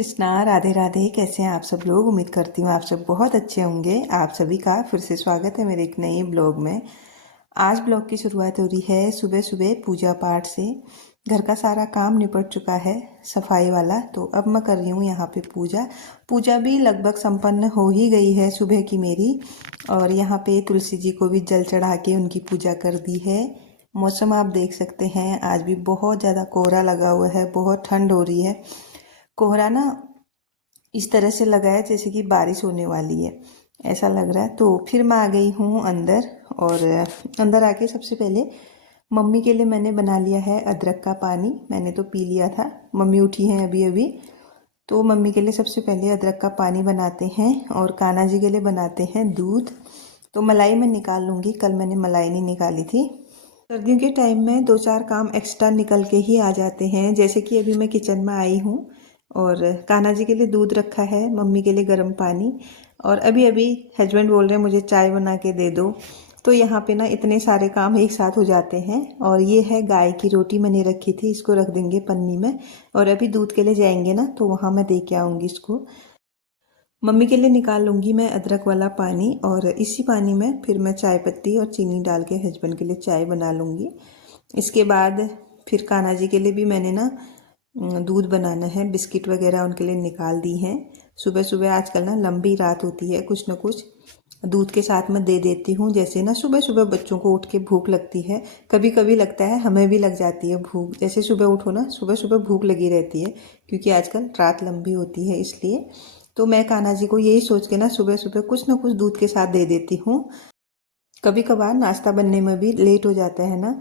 कृष्णा, राधे राधे। कैसे हैं आप सब लोग? उम्मीद करती हूँ आप सब बहुत अच्छे होंगे। आप सभी का फिर से स्वागत है मेरे एक नए ब्लॉग में। आज ब्लॉग की शुरुआत हो रही है सुबह सुबह पूजा पाठ से। घर का सारा काम निपट चुका है सफाई वाला, तो अब मैं कर रही हूँ यहाँ पे पूजा। पूजा भी लगभग संपन्न हो ही गई है सुबह की मेरी। और यहाँ पे तुलसी जी को भी जल चढ़ा के उनकी पूजा कर दी है। मौसम आप देख सकते हैं, आज भी बहुत ज़्यादा कोहरा लगा हुआ है, बहुत ठंड हो रही है। कोहरा ना इस तरह से लगा है जैसे कि बारिश होने वाली है, ऐसा लग रहा है। तो फिर मैं आ गई हूँ अंदर, और अंदर आके सबसे पहले मम्मी के लिए मैंने बना लिया है अदरक का पानी। मैंने तो पी लिया था, मम्मी उठी हैं अभी अभी, तो मम्मी के लिए सबसे पहले अदरक का पानी बनाते हैं। और कान्हा जी के लिए बनाते हैं दूध। तो मलाई मैं निकाल लूँगी, कल मैंने मलाई नहीं निकाली थी। सर्दियों के टाइम में दो चार काम एक्स्ट्रा निकल के ही आ जाते हैं। जैसे कि अभी मैं किचन में आई हूँ और कान्हा जी के लिए दूध रखा है, मम्मी के लिए गर्म पानी, और अभी अभी हस्बैंड बोल रहे हैं मुझे चाय बना के दे दो। तो यहाँ पे ना इतने सारे काम एक साथ हो जाते हैं। और ये है गाय की रोटी मैंने रखी थी, इसको रख देंगे पन्नी में। और अभी दूध के लिए जाएंगे ना, तो वहाँ मैं दे के आऊँगी इसको। मम्मी के लिए निकाल लूँगी मैं अदरक वाला पानी, और इसी पानी में फिर मैं चाय पत्ती और चीनी डाल के हस्बैंड के लिए चाय बना लूँगी। इसके बाद फिर कान्हा जी के लिए भी मैंने ना दूध बनाना है, बिस्किट वगैरह उनके लिए निकाल दी हैं। सुबह सुबह आजकल ना लंबी रात होती है, कुछ ना कुछ दूध के साथ में दे देती हूँ। जैसे ना सुबह सुबह बच्चों को उठ के भूख लगती है, कभी कभी लगता है हमें भी लग जाती है भूख। जैसे सुबह उठो ना, सुबह सुबह भूख लगी रहती है, क्योंकि आजकल रात लंबी होती है इसलिए। तो मैं कान्हा जी को यही सोच के ना सुबह सुबह कुछ ना कुछ दूध के साथ दे देती हूँ। कभी कभार नाश्ता बनने में भी लेट हो जाता है ना,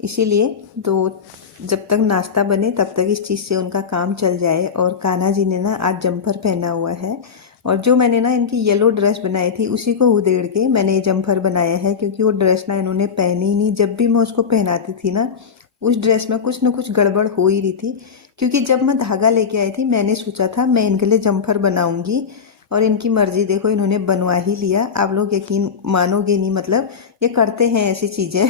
इसीलिए तो जब तक नाश्ता बने तब तक इस चीज़ से उनका काम चल जाए। और कान्हा जी ने ना आज जम्फर पहना हुआ है, और जो मैंने ना इनकी येलो ड्रेस बनाई थी उसी को उधेड़ के मैंने ये जम्फर बनाया है, क्योंकि वो ड्रेस ना इन्होंने पहनी ही नहीं। जब भी मैं उसको पहनाती थी ना, उस ड्रेस में कुछ ना कुछ गड़बड़ हो ही रही थी। क्योंकि जब मैं धागा लेके आई थी, मैंने सोचा था मैं इनके लिए जम्फर बनाऊंगी, और इनकी मर्जी देखो, इन्होंने बनवा ही लिया। आप लोग यकीन मानोगे नहीं, मतलब ये करते हैं ऐसी चीज़ें।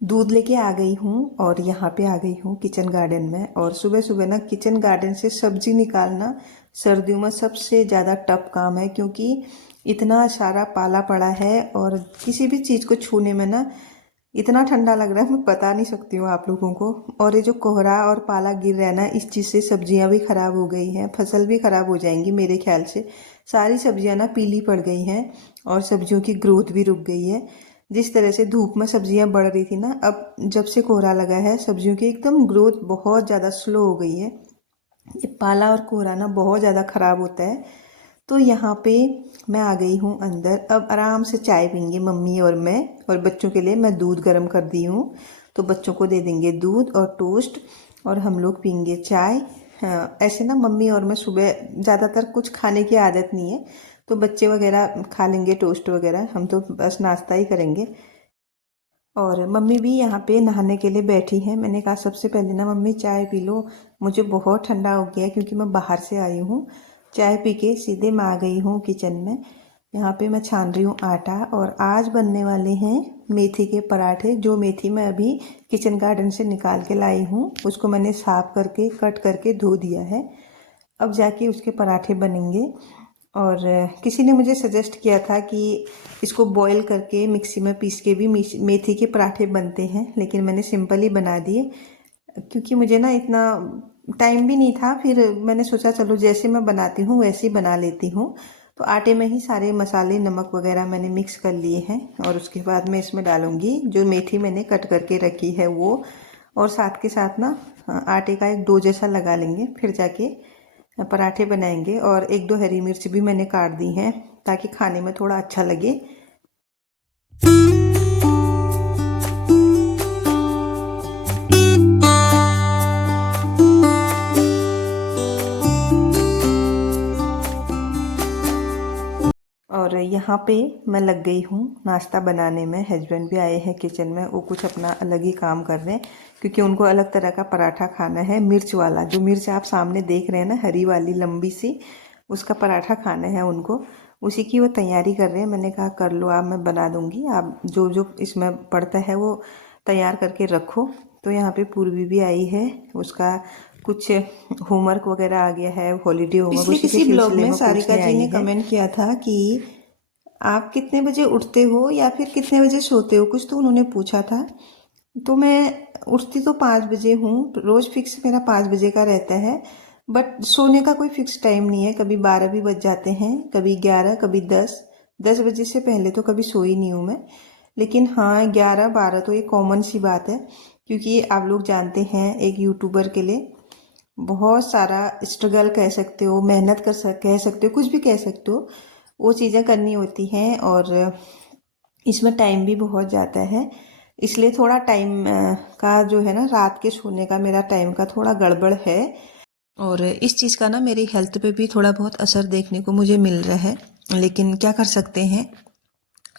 दूध लेके आ गई हूँ और यहाँ पे आ गई हूँ किचन गार्डन में। और सुबह सुबह ना किचन गार्डन से सब्जी निकालना सर्दियों में सबसे ज़्यादा टफ काम है, क्योंकि इतना सारा पाला पड़ा है, और किसी भी चीज़ को छूने में ना इतना ठंडा लग रहा है, मैं बता नहीं सकती हूँ आप लोगों को। और ये जो कोहरा और पाला गिर रहा है ना, इस चीज़ से सब्जियाँ भी ख़राब हो गई हैं, फसल भी ख़राब हो जाएंगी मेरे ख्याल से। सारी सब्जियाँ ना पीली पड़ गई हैं, और सब्जियों की ग्रोथ भी रुक गई है। जिस तरह से धूप में सब्जियां बढ़ रही थी ना, अब जब से कोहरा लगा है सब्जियों की एकदम ग्रोथ बहुत ज़्यादा स्लो हो गई है। ये पाला और कोहरा ना बहुत ज़्यादा ख़राब होता है। तो यहाँ पे मैं आ गई हूँ अंदर, अब आराम से चाय पीएंगे मम्मी और मैं। और बच्चों के लिए मैं दूध गर्म कर दी हूँ, तो बच्चों को दे देंगे दूध और टोस्ट, और हम लोग पीएंगे चाय। हाँ, ऐसे ना मम्मी और मैं सुबह ज़्यादातर कुछ खाने की आदत नहीं है, तो बच्चे वगैरह खा लेंगे टोस्ट वगैरह, हम तो बस नाश्ता ही करेंगे। और मम्मी भी यहाँ पे नहाने के लिए बैठी हैं। मैंने कहा सबसे पहले ना मम्मी चाय पी लो, मुझे बहुत ठंडा हो गया है, क्योंकि मैं बाहर से आई हूँ। चाय पी के सीधे मैं आ गई हूँ किचन में। यहाँ पे मैं छान रही हूँ आटा, और आज बनने वाले हैं मेथी के पराठे। जो मेथी मैं अभी किचन गार्डन से निकाल के लाई हूँ, उसको मैंने साफ करके कट करके धो दिया है। अब जाके उसके पराठे बनेंगे। और किसी ने मुझे सजेस्ट किया था कि इसको बॉईल करके मिक्सी में पीस के भी मेथी के पराठे बनते हैं, लेकिन मैंने सिंपल ही बना दिए, क्योंकि मुझे ना इतना टाइम भी नहीं था। फिर मैंने सोचा चलो जैसे मैं बनाती हूँ वैसे ही बना लेती हूँ। तो आटे में ही सारे मसाले नमक वगैरह मैंने मिक्स कर लिए हैं, और उसके बाद मैं इसमें डालूँगी जो मेथी मैंने कट करके रखी है वो। और साथ के साथ ना आटे का एक डो जैसा लगा लेंगे, फिर जाके पराठे बनाएंगे। और एक दो हरी मिर्च भी मैंने काट दी हैं, ताकि खाने में थोड़ा अच्छा लगे। और यहाँ पे मैं लग गई हूँ नाश्ता बनाने में। हस्बैंड भी आए हैं किचन में, वो कुछ अपना अलग ही काम कर रहे हैं, क्योंकि उनको अलग तरह का पराठा खाना है, मिर्च वाला। जो मिर्च आप सामने देख रहे हैं ना, हरी वाली लंबी सी, उसका पराठा खाना है उनको। उसी की वो तैयारी कर रहे हैं। मैंने कहा कर लो आप, मैं बना दूँगी, आप जो जो इसमें पड़ता है वो तैयार करके रखो। तो यहाँ पे पूर्वी भी आई है, उसका कुछ होमवर्क वगैरह आ गया है, हॉलीडे होमवर्क, पिछले उसी के किसी ब्लॉग सिलसिले में में सारिका पूछने जी आई ने है। कमेंट किया था कि आप कितने बजे उठते हो या फिर कितने बजे सोते हो, कुछ तो उन्होंने पूछा था। तो मैं उठती तो 5 बजे हूँ, रोज़ फिक्स मेरा 5 बजे का रहता है, बट सोने का कोई फिक्स टाइम नहीं है। कभी 12 भी बज जाते हैं, कभी 11, कभी 10 बजे से पहले तो कभी सोई नहीं हूँ मैं। लेकिन हाँ, 11-12 तो एक कॉमन सी बात है, क्योंकि आप लोग जानते हैं एक यूट्यूबर के लिए बहुत सारा स्ट्रगल कह सकते हो, मेहनत कह सकते हो, कुछ भी कह सकते हो, वो चीज़ें करनी होती हैं और इसमें टाइम भी बहुत जाता है। इसलिए थोड़ा टाइम का जो है ना, रात के सोने का मेरा टाइम का थोड़ा गड़बड़ है और इस चीज़ का ना मेरी हेल्थ पे भी थोड़ा बहुत असर देखने को मुझे मिल रहा है। लेकिन क्या कर सकते हैं,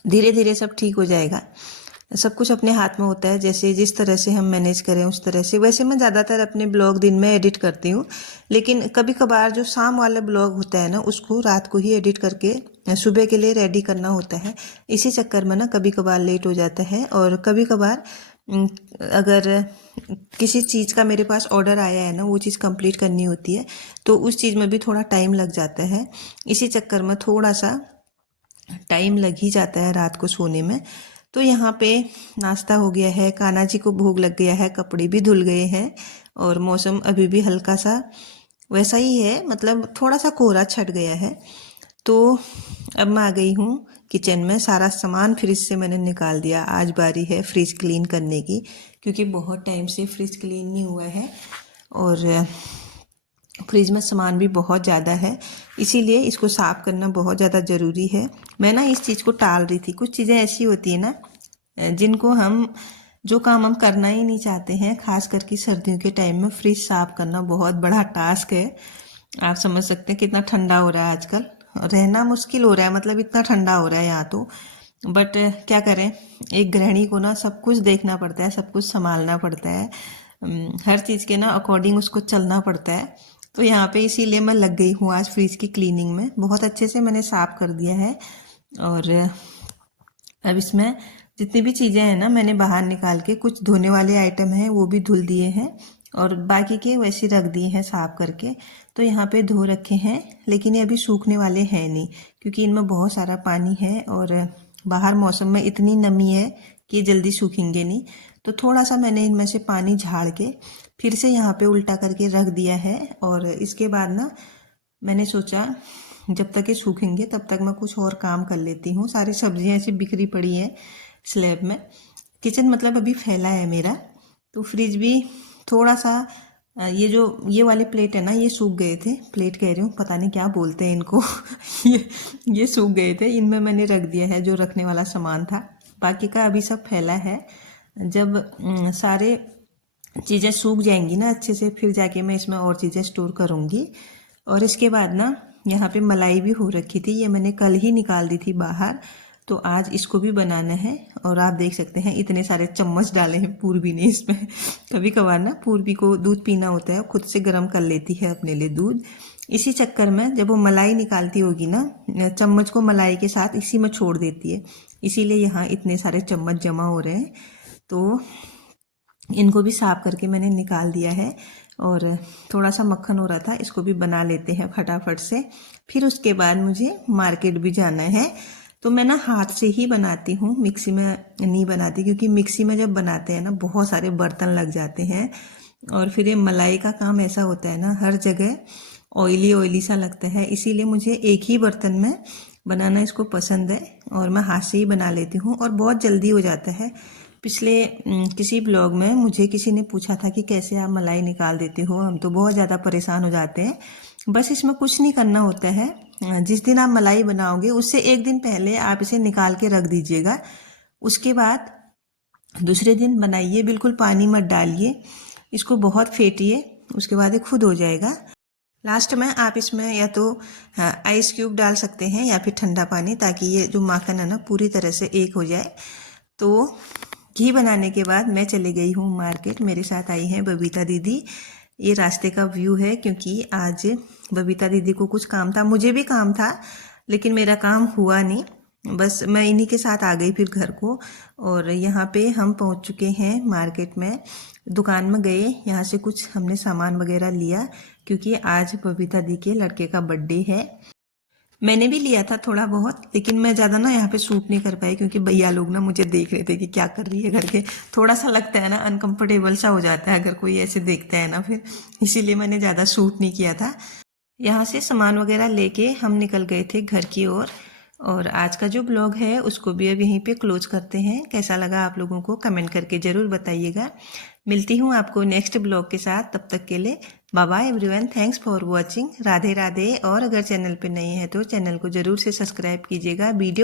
धीरे धीरे सब ठीक हो जाएगा। सब कुछ अपने हाथ में होता है, जैसे जिस तरह से हम मैनेज करें उस तरह से। वैसे मैं ज़्यादातर अपने ब्लॉग दिन में एडिट करती हूँ, लेकिन कभी कभार जो शाम वाला ब्लॉग होता है ना, उसको रात को ही एडिट करके सुबह के लिए रेडी करना होता है। इसी चक्कर में ना कभी कभार लेट हो जाता है। और कभी कभार अगर किसी चीज़ का मेरे पास ऑर्डर आया है ना, वो चीज़ कंप्लीट करनी होती है, तो उस चीज़ में भी थोड़ा टाइम लग जाता है। इसी चक्कर में थोड़ा सा टाइम लग ही जाता है रात को सोने में। तो यहाँ पे नाश्ता हो गया है, कान्हा जी को भोग लग गया है, कपड़े भी धुल गए हैं और मौसम अभी भी हल्का सा वैसा ही है, मतलब थोड़ा सा कोहरा छट गया है। तो अब मैं आ गई हूँ किचन में, सारा सामान फ्रिज से मैंने निकाल दिया। आज बारी है फ्रिज क्लीन करने की, क्योंकि बहुत टाइम से फ्रिज क्लीन नहीं हुआ है और फ्रिज में सामान भी बहुत ज़्यादा है, इसीलिए इसको साफ़ करना बहुत ज़्यादा ज़रूरी है। मैं ना इस चीज़ को टाल रही थी। कुछ चीज़ें ऐसी होती है ना जिनको हम, जो काम हम करना ही नहीं चाहते हैं, खास करके सर्दियों के टाइम में फ्रिज साफ़ करना बहुत बड़ा टास्क है। आप समझ सकते हैं कितना ठंडा हो रहा है आजकल, रहना मुश्किल हो रहा है, मतलब इतना ठंडा हो रहा है यहाँ तो। बट क्या करें, एक गृहिणी को ना सब कुछ देखना पड़ता है, सब कुछ संभालना पड़ता है, हर चीज़ के ना अकॉर्डिंग उसको चलना पड़ता है। तो यहाँ पे इसीलिए मैं लग गई हूँ आज फ्रिज की क्लीनिंग में। बहुत अच्छे से मैंने साफ़ कर दिया है और अब इसमें जितनी भी चीज़ें हैं ना, मैंने बाहर निकाल के, कुछ धोने वाले आइटम हैं वो भी धुल दिए हैं और बाकी के वैसे रख दिए हैं साफ़ करके। तो यहाँ पे धो रखे हैं, लेकिन ये अभी सूखने वाले हैं नहीं, क्योंकि इनमें बहुत सारा पानी है और बाहर मौसम में इतनी नमी है कि जल्दी सूखेंगे नहीं। तो थोड़ा सा मैंने इनमें से पानी झाड़ के फिर से यहाँ पे उल्टा करके रख दिया है और इसके बाद ना मैंने सोचा जब तक ये सूखेंगे तब तक मैं कुछ और काम कर लेती हूँ। सारी सब्जियाँ ऐसी बिखरी पड़ी हैं स्लैब में, किचन मतलब अभी फैला है मेरा। तो फ्रिज भी थोड़ा सा, ये वाले प्लेट है ना, ये सूख गए थे, प्लेट कह रही हूँ, पता नहीं क्या बोलते हैं इनको ये सूख गए थे, इनमें मैंने रख दिया है जो रखने वाला सामान था। बाकी का अभी सब फैला है। जब सारे चीज़ें सूख जाएंगी ना अच्छे से, फिर जाके मैं इसमें और चीज़ें स्टोर करूँगी। और इसके बाद ना यहाँ पे मलाई भी हो रखी थी, ये मैंने कल ही निकाल दी थी बाहर, तो आज इसको भी बनाना है। और आप देख सकते हैं इतने सारे चम्मच डाले हैं पूर्वी ने इसमें। कभी कभार ना पूर्वी को दूध पीना होता है, खुद से गर्म कर लेती है अपने लिए दूध। इसी चक्कर में जब वो मलाई निकालती होगी ना, चम्मच को मलाई के साथ इसी में छोड़ देती है, इसीलिए यहाँ इतने सारे चम्मच जमा हो रहे हैं। तो इनको भी साफ करके मैंने निकाल दिया है और थोड़ा सा मक्खन हो रहा था, इसको भी बना लेते हैं फटाफट से। फिर उसके बाद मुझे मार्केट भी जाना है, तो मैं ना हाथ से ही बनाती हूँ, मिक्सी में नहीं बनाती, क्योंकि मिक्सी में जब बनाते हैं ना बहुत सारे बर्तन लग जाते हैं और फिर ये मलाई का काम ऐसा होता है ना, हर जगह ऑयली ऑयली सा लगता है, इसीलिए मुझे एक ही बर्तन में बनाना इसको पसंद है और मैं हाथ से ही बना लेती हूँ और बहुत जल्दी हो जाता है। पिछले किसी ब्लॉग में मुझे किसी ने पूछा था कि कैसे आप मलाई निकाल देते हो, हम तो बहुत ज़्यादा परेशान हो जाते हैं। बस इसमें कुछ नहीं करना होता है, जिस दिन आप मलाई बनाओगे उससे एक दिन पहले आप इसे निकाल के रख दीजिएगा, उसके बाद दूसरे दिन बनाइए, बिल्कुल पानी मत डालिए, इसको बहुत फेंटिए, उसके बाद ये खुद हो जाएगा। लास्ट में आप इसमें या तो आइस क्यूब डाल सकते हैं या फिर ठंडा पानी, ताकि ये जो माखन है ना पूरी तरह से एक हो जाए। तो घी बनाने के बाद मैं चली गई हूँ मार्केट, मेरे साथ आई हैं बबीता दीदी। ये रास्ते का व्यू है, क्योंकि आज बबीता दीदी को कुछ काम था, मुझे भी काम था, लेकिन मेरा काम हुआ नहीं। बस मैं इन्हीं के साथ आ गई फिर घर को। और यहाँ पे हम पहुँच चुके हैं मार्केट में। दुकान में गए, यहाँ से कुछ हमने सामान वगैरह लिया क्योंकि आज बबीता दी के लड़के का बर्थडे है। मैंने भी लिया था थोड़ा बहुत, लेकिन मैं ज़्यादा ना यहाँ पे शूट नहीं कर पाई क्योंकि भैया लोग ना मुझे देख रहे थे कि क्या कर रही है करके। थोड़ा सा लगता है ना, अनकंफर्टेबल सा हो जाता है अगर कोई ऐसे देखता है ना फिर, इसीलिए मैंने ज़्यादा शूट नहीं किया था। यहाँ से सामान वगैरह लेके हम निकल गए थे घर की ओर। और आज का जो ब्लॉग है उसको भी अब यहीं पे क्लोज करते हैं। कैसा लगा आप लोगों को कमेंट करके ज़रूर बताइएगा। मिलती हूँ आपको नेक्स्ट ब्लॉग के साथ, तब तक के लिए bye bye everyone. Thanks for watching. Radhe Radhe. और अगर चैनल पे नए हैं तो चैनल को ज़रूर से सब्सक्राइब कीजिएगा। वीडियो